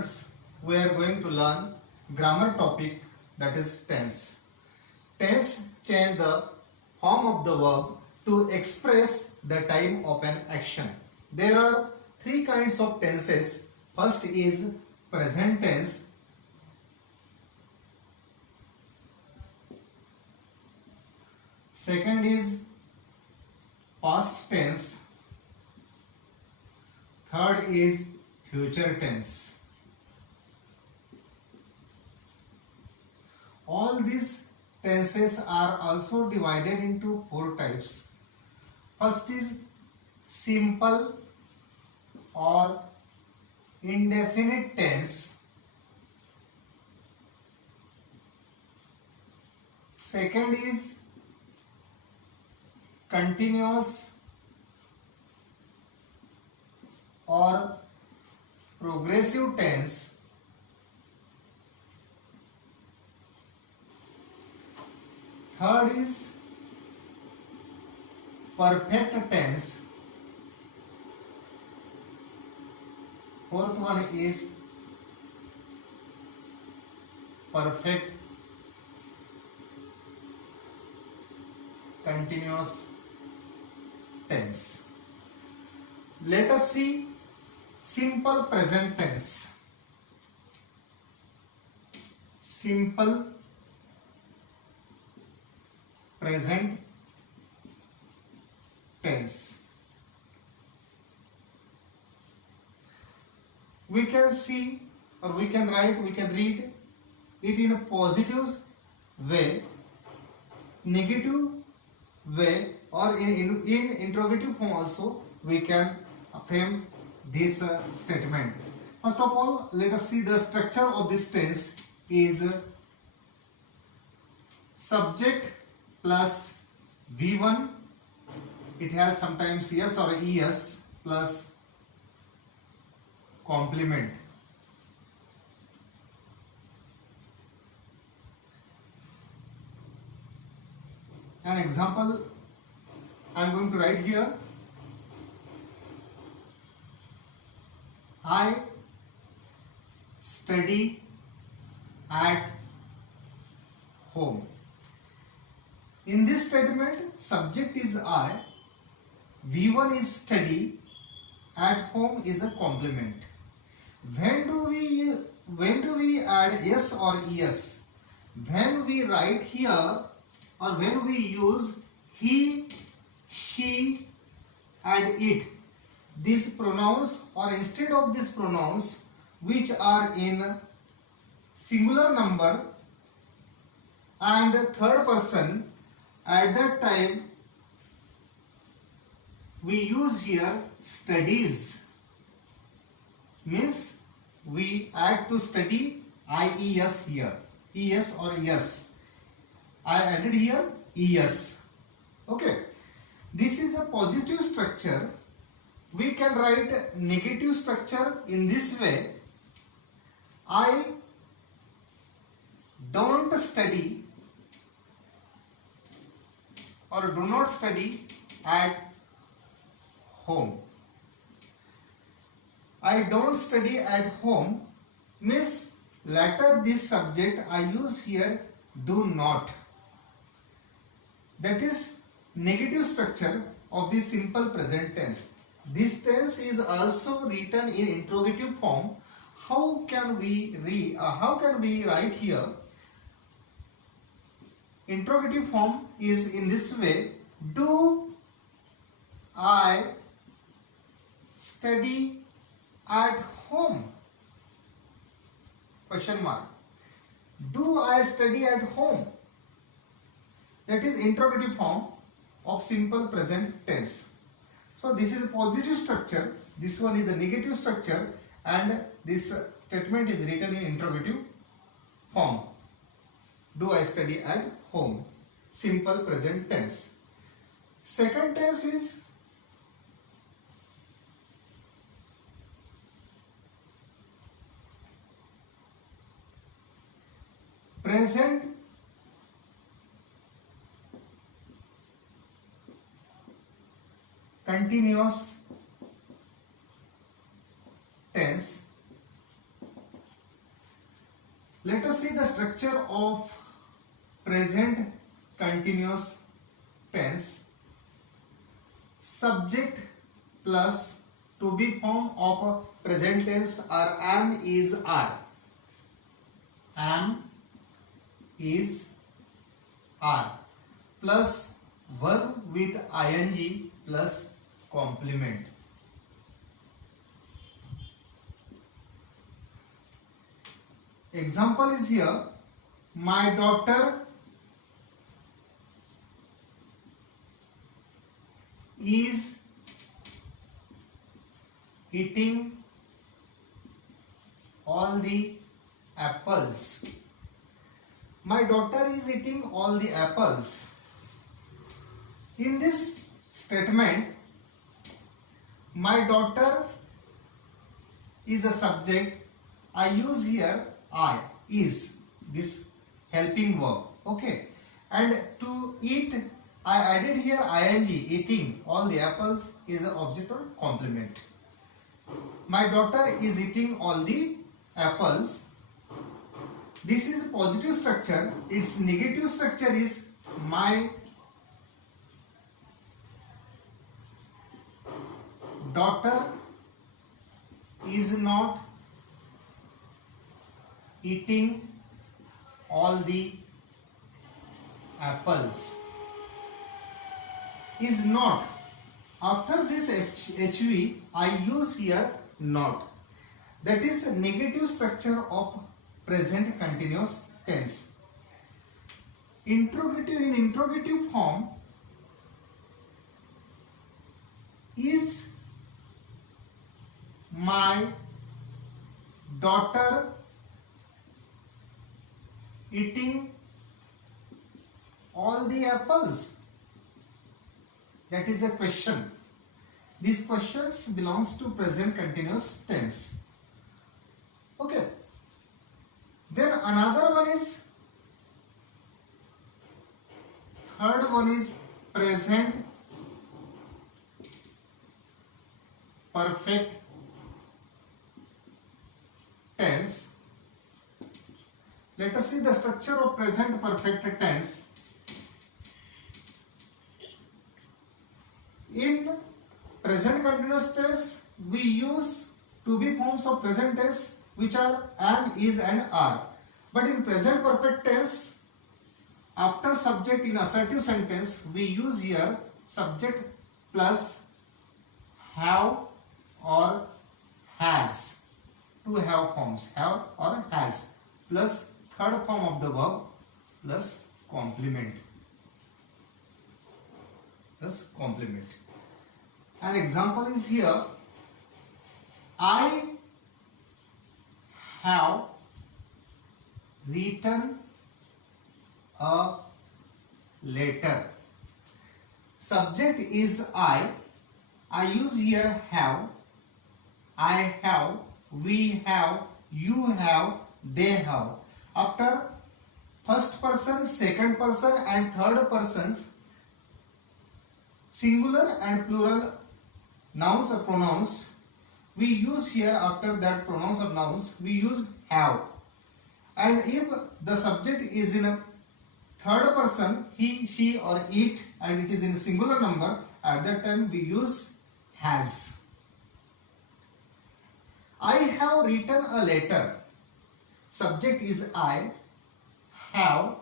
students, we are going to learn grammar topic, that is tense. Tense change the form of the verb to express the time of an action. There are three kinds of tenses. First is present tense, second is past tense, third is future tense. All these tenses are also divided into four types. First is simple or indefinite tense. Second is continuous or progressive tense. Third is perfect tense. Fourth one is perfect continuous tense. Let us see simple present tense. Simple present tense. We can see or we can write, we can read it in a positive way, negative way, or in interrogative form also we can frame this statement. First of all, let us see the structure of this tense is subject plus V1. It has sometimes yes or es plus complement. An example I am going to write here. I study at home. In this statement, subject is I, V1 is study, at home is a complement. When do we add yes or es? When we write here or when we use he, she and it, these pronouns, or instead of these pronouns which are in singular number and third person, at that time we use here studies, means we add to study ies here, es or yes. I added here es. Okay, this is a positive structure. We can write negative structure in this way. I don't study or do not study at home. I don't study at home means later this subject I use here do not. That is negative structure of the simple present tense. This tense is also written in interrogative form. How can we write here? Interrogative form is in this way: do I study at home? Question mark. Do I study at home? That is interrogative form of simple present tense. So this is a positive structure, this one is a negative structure, and this statement is written in interrogative form. Do I study at home? Simple present tense. Second tense is present continuous tense. structure of present continuous tense, subject plus to be form of present tense are am is are. Am is are plus verb with ing plus complement. Example is here, my daughter is eating all the apples. My daughter is eating all the apples. In this statement, my daughter is a subject. I use here I, is, this helping verb. Okay, and to eat I added here ing, eating all the apples is an object or complement. My daughter is eating all the apples. This is positive structure. Its negative structure is my daughter is not eating all the apples. Is not. After this HV, I use here not. That is negative structure of present continuous tense. Interrogative, in interrogative form, is my daughter eating all the apples? That is a question. These questions belongs to present continuous tense. Okay. Then another one is, third one is present perfect tense. Let us see the structure of present perfect tense. In present continuous tense, we use to be forms of present tense which are am, is and are. But in present perfect tense, after subject in assertive sentence, we use here subject plus have or has. Two have forms, have or has, plus third form of the verb plus complement. Plus complement. An example is here, I have written a letter. Subject is I use here have, I have, we have, you have, they have. After first person, second person and third persons, singular and plural nouns or pronouns, we use here after that pronouns or nouns, we use have. And if the subject is in a third person, he, she or it, and it is in a singular number, at that time we use has. I have written a letter. Subject is I, have,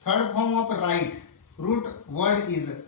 third form of write, root word is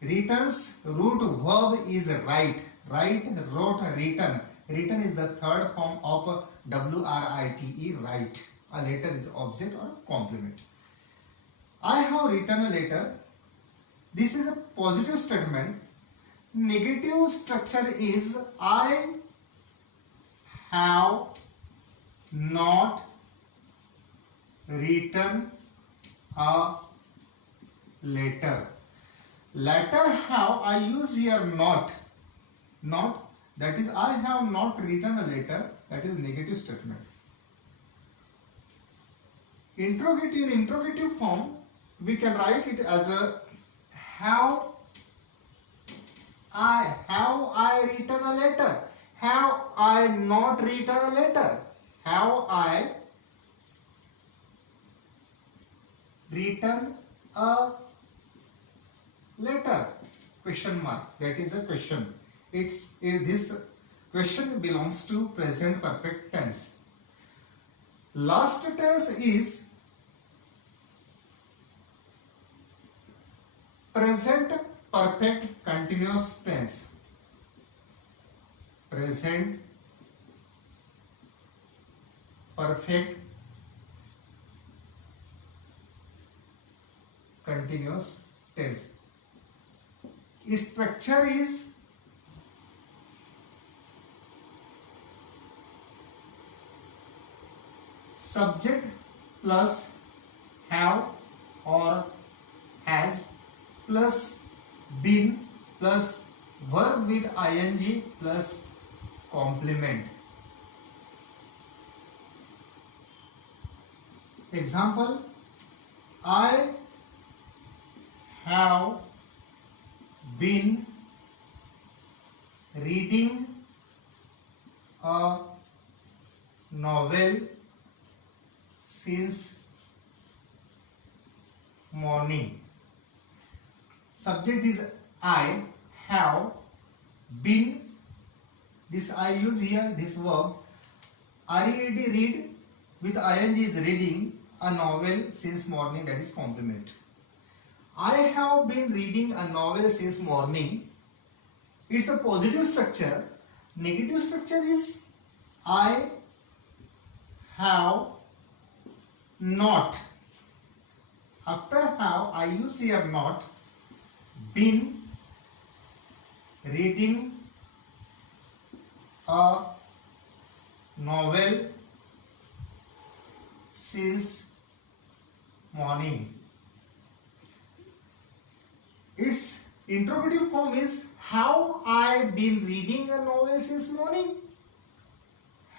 returns, root verb is write. Write, wrote, written. Written is the third form of W-R-I-T-E, write. A letter is object or complement. I have written a letter. This is a positive statement. Negative structure is I have not written a letter. Letter have, I use here not. Not, that is I have not written a letter, that is negative statement. Interrogative, in interrogative form, we can write it as a have I written a letter? Have I not written a letter? Have I written a letter, question mark, that is a question. This question belongs to present perfect tense. Last tense is present perfect continuous tense. Present perfect continuous tense. Structure is subject plus have or has plus been plus verb with ing plus complement. Example, I have been reading a novel since morning. Subject is I have been. This I use here, this verb. Read, read with ing is reading a novel since morning, that is complement. I have been reading a novel since morning. It's a positive structure. Negative structure is I have not. After have, I use here not. Been reading a novel since morning. Its interrogative form is have I been reading a novel since morning?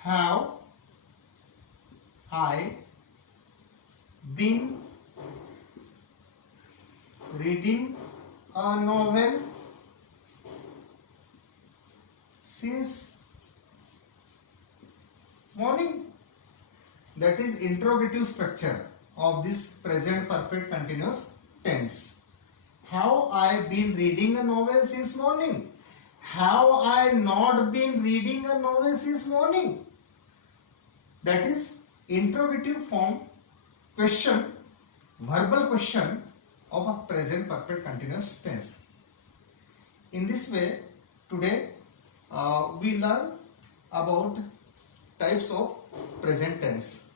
Have I been reading a novel since morning? That is interrogative structure of this present perfect continuous tense. Have I been reading a novel since morning? Have I not been reading a novel since morning? That is interrogative form question, verbal question of a present perfect continuous tense. In this way, today we learn about types of present tense.